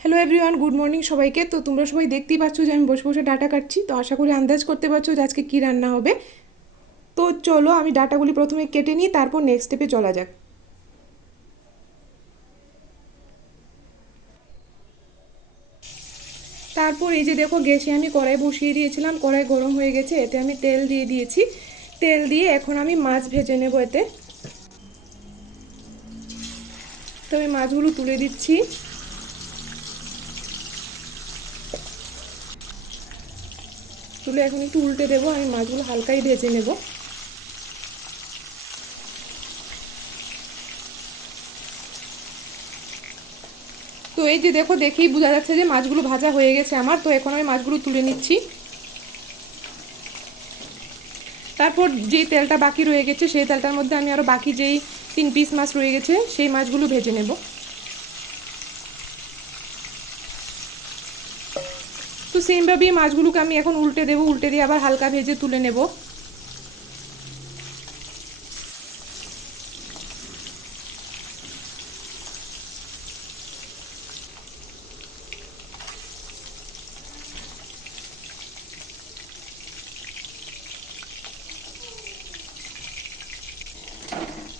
Hello everyone good morning সবাইকে। তো তোমরা সবাই দেখতেই পাচ্ছ যে আমি বসে বসে ডাটা কাটছি। তো আশা করি আন্দাজ করতে পারছ যে আজকে কী রান্না হবে। তো চলো আমি ডাটাগুলি প্রথমে কেটে নিই, তারপর নেক্সট স্টেপে চলা যাক। তারপর এই যে দেখো, গ্যাসে আমি কড়াই বসিয়ে দিয়েছিলাম, কড়াই গরম হয়ে গেছে, এতে আমি তেল দিয়ে দিয়েছি। তেল দিয়ে এখন আমি মাছ ভেজে নেব এতে। তো আমি মাছগুলো তুলে দিচ্ছি। তুলে এখন একটু উল্টে দেবো, আমি মাছগুলো হালকাই ভেজে নেব। তো এই যে দেখো, দেখেই বোঝা যাচ্ছে যে মাছগুলো ভাজা হয়ে গেছে আমার, তো এখন আমি মাছগুলো তুলে নিচ্ছি। তারপর যেই তেলটা বাকি রয়ে গেছে, সেই তেলটার মধ্যে আমি আরও বাকি যেই তিন পিস মাছ রয়ে গেছে, সেই মাছগুলো ভেজে নেব। তো সেমভাবেই মাছগুলোকে আমি এখন উল্টে দেবো, উল্টে দিয়ে আবার হালকা ভেজে তুলে নেব।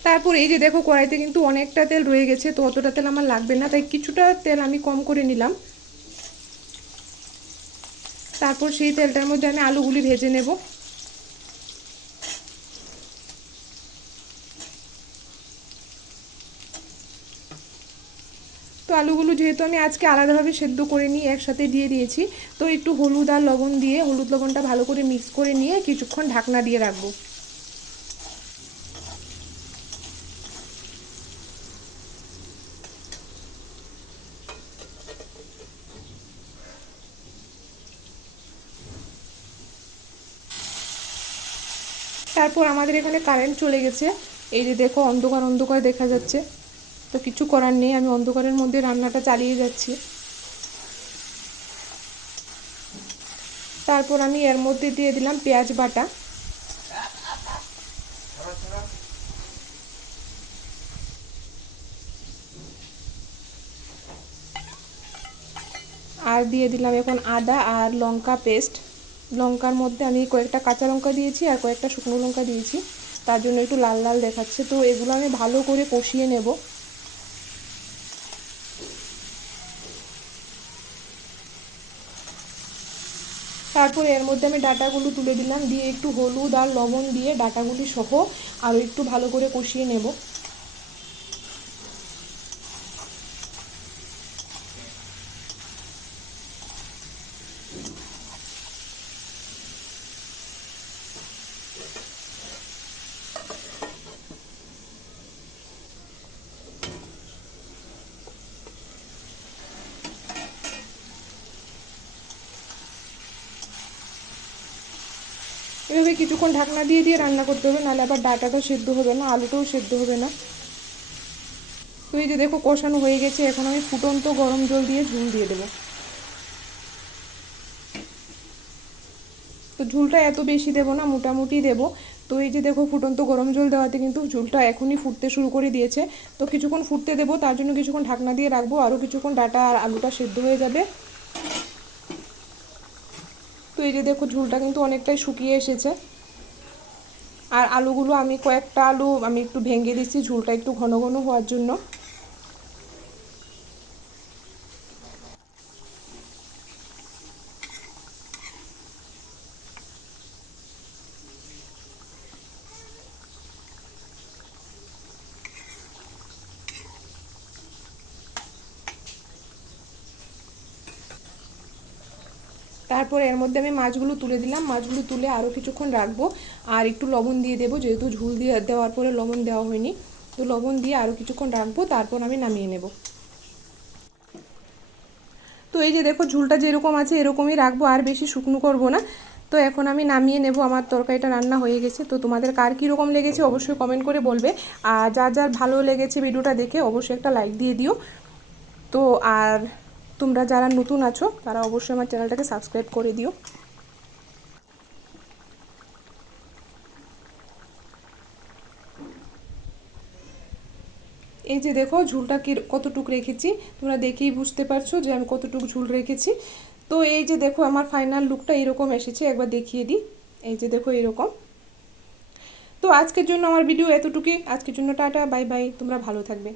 তারপর এই যে দেখো কড়াইতে কিন্তু অনেকটা তেল রয়ে গেছে, তো অতটা তেল আমার লাগবে না, তাই কিছুটা তেল আমি কম করে নিলাম। তারপর সেই তেলটার মধ্যে আমি আলুগুলি ভেজে নেব। তো আলুগুলো যেহেতু আমি আজকে আলাদাভাবে সেদ্ধ করে নিয়ে একসাথে দিয়ে দিয়েছি, তো একটু হলুদ আর লবণ দিয়ে, হলুদ লবণটা ভালো করে মিক্স করে নিয়ে কিছুক্ষণ ঢাকনা দিয়ে রাখব। তারপর আমাদের এখানে কারেন্ট চলে গেছে। এই যে দেখো অন্ধকার অন্ধকার দেখা যাচ্ছে। তো কিছু করার নেই, আমি অন্ধকারের মধ্যে রান্নাটা চালিয়ে যাচ্ছি। তারপর আমি এর মধ্যে দিয়ে দিলাম পেঁয়াজ বাটা। আর দিয়ে দিলাম এখন আদা আর লঙ্কা পেস্ট লঙ্কার মধ্যে আমি কয়েকটা কাঁচা লঙ্কা দিয়েছি আর কয়েকটা শুকনো লঙ্কা দিয়েছি। তার জন্য একটু লাল লাল দেখাচ্ছে। তো এগুলো আমি ভালো করে কষিয়ে নেব। তারপর এর মধ্যে আমি ডাটাগুলো তুলে দিলাম। দিয়ে একটু হলুদ আর লবণ দিয়ে ডাটাগুলি সহ আরও একটু ভালো করে কষিয়ে নেব। এভাবে কিছুক্ষণ ঢাকনা দিয়ে দিয়ে রান্না করতে হবে, নাহলে আবার ডাটাটা সেদ্ধ হবে না, আলুটাও সেদ্ধ হবে না। তো এই যে দেখো কষানো হয়ে গেছে, এখন আমি ফুটন্ত গরম জল দিয়ে ঝুল দিয়ে দেবো। তো ঝুলটা এত বেশি দেবো না, মোটামুটি দেবো। তো এই যে দেখো ফুটন্ত গরম জল দেওয়াতে কিন্তু ঝুলটা এখনই ফুটতে শুরু করে দিয়েছে। তো কিছুক্ষণ ফুটতে দেবো, তার জন্য কিছুক্ষণ ঢাকনা দিয়ে রাখব, আরও কিছুক্ষণ ডাটা আর আলুটা সেদ্ধ হয়ে যাবে। তো এই যে দেখো ঝুলটা কিন্তু অনেকটাই শুকিয়ে এসেছে। আর আলুগুলো আমি কয়েকটা আলু আমি একটু ভেঙে দিচ্ছি, ঝুলটা একটু ঘন ঘন হওয়ার জন্য। তারপর এর মধ্যে আমি মাছগুলো তুলে দিলাম। মাছগুলো তুলে আরও কিছুক্ষণ রাখব। আর একটু লবণ দিয়ে দেবো, যেহেতু ঝুল দিয়ে দেওয়ার পরে লবণ দেওয়া হয়নি। তো লবণ দিয়ে আরও কিছুক্ষণ রাখব, তারপর আমি নামিয়ে নেব। তো এই যে দেখো, ঝুলটা যেরকম আছে এরকমই রাখব, আর বেশি শুকনো করব না। তো এখন আমি নামিয়ে নেব, আমার তরকারিটা রান্না হয়ে গেছে। তো তোমাদের কার কীরকম লেগেছে অবশ্যই কমেন্ট করে বলবে। আর যার যার ভালো লেগেছে ভিডিওটা দেখে অবশ্যই একটা লাইক দিয়ে দিও। তো আর তোমরা যারা নতুন আছো, তারা অবশ্যই আমার চ্যানেলটাকে সাবস্ক্রাইব করে দিও। এই যে দেখো, ঝুলটা কি, কতটুক রেখেছি? তোমরা দেখেই বুঝতে পারছ যে আমি কতটুক ঝুল রেখেছি। তো এই যে দেখো, আমার ফাইনাল লুকটা এরকম এসেছে, একবার দেখিয়ে দিই। এই যে দেখো, এরকম। তো আজকের জন্য আমার ভিডিও এতটুকুই। আজকের জন্য টাটা বাই বাই তোমরা ভালো থাকবে।